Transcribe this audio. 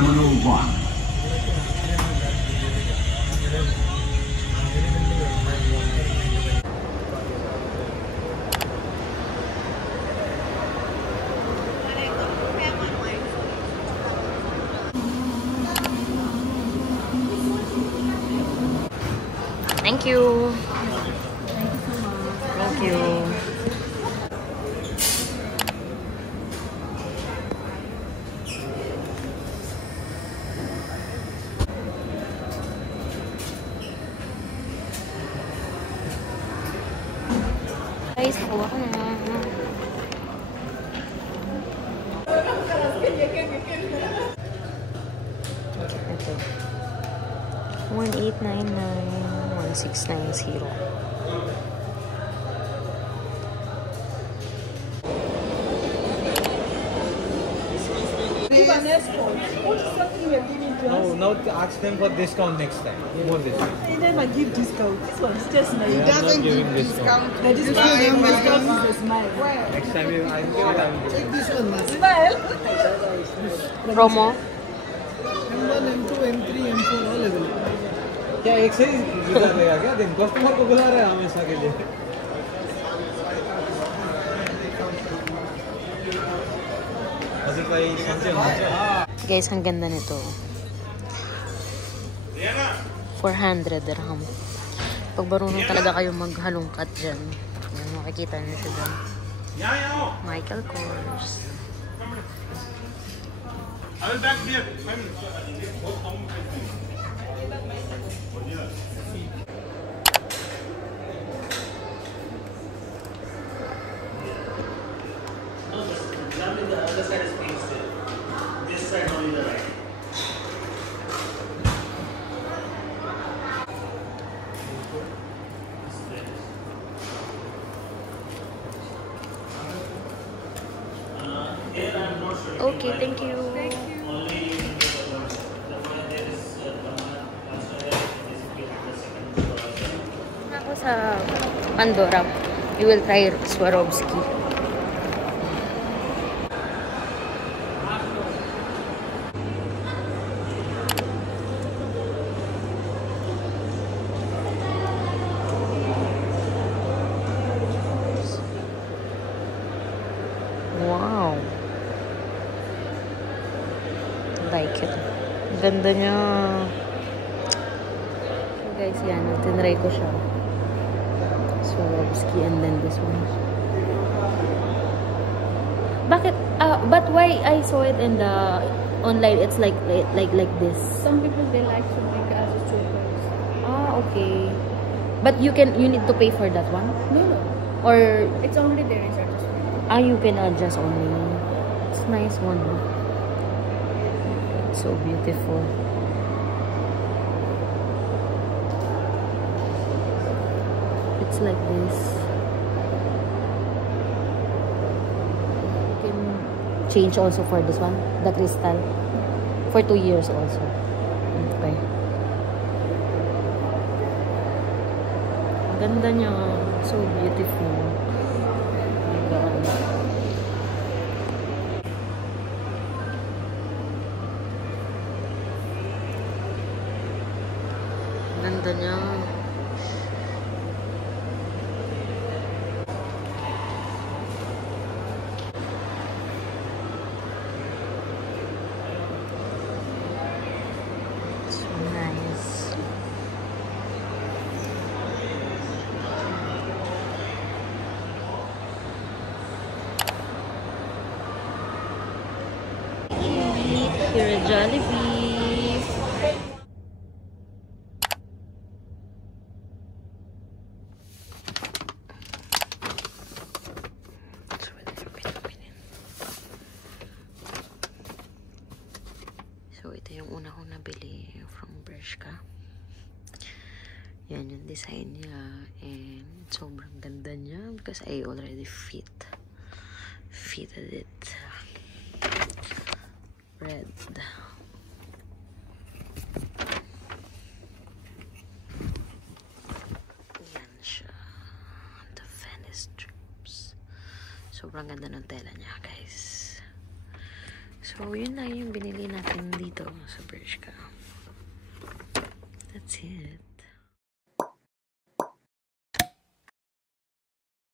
Terminal 1. Thank you. Thank you. Guys, kuha ka na. Ito. 1899-1690. No, now ask them for discount next time. More discount. They never give discount. This one's just nice. They are not giving discount. The discount is a smile. Next time you, I will Take this one, smile. Promo. M1, M2, M3, M4 all available. क्या एक से ही गुजार रहेगा क्या दिन कस्टमर को बुला रहे हैं हमेशा के लिए Guys, ang ganda nito. 400 dirham. Pag marunong talaga kayo maghalongkat dyan, yan, makikita nyo ito dyan. Michael Kors. I will back here. The other side is pasted. This side only the right. Okay, thank you. Ako sa Pandora, you will try Swarovski. Wow. Like it. Ganda niya. So guys, yan. Tinry ko siya. Swarovski and then this one. Bakit? But why I saw it in the online? It's like this. Some people they like to make it as a chokers. Ah, okay. But you need to pay for that one? No, no. Or It's only there in charges. you can adjust only. It's nice one. It's so beautiful. It's like this. You can change also for this one, the crystal, for 2 years also. Okay. Ganda niya. So beautiful. Ganda niya. So nice. Here at Jollibee. So ito yung una kong nabili from Bershka. Yan yung design niya and sobrang ganda niya because I already fitted it. Red. Yan siya. The Venice strips. Sobrang ganda ng tela niya, guys. So, yun lang yung binili natin dito sa Bershka. That's it.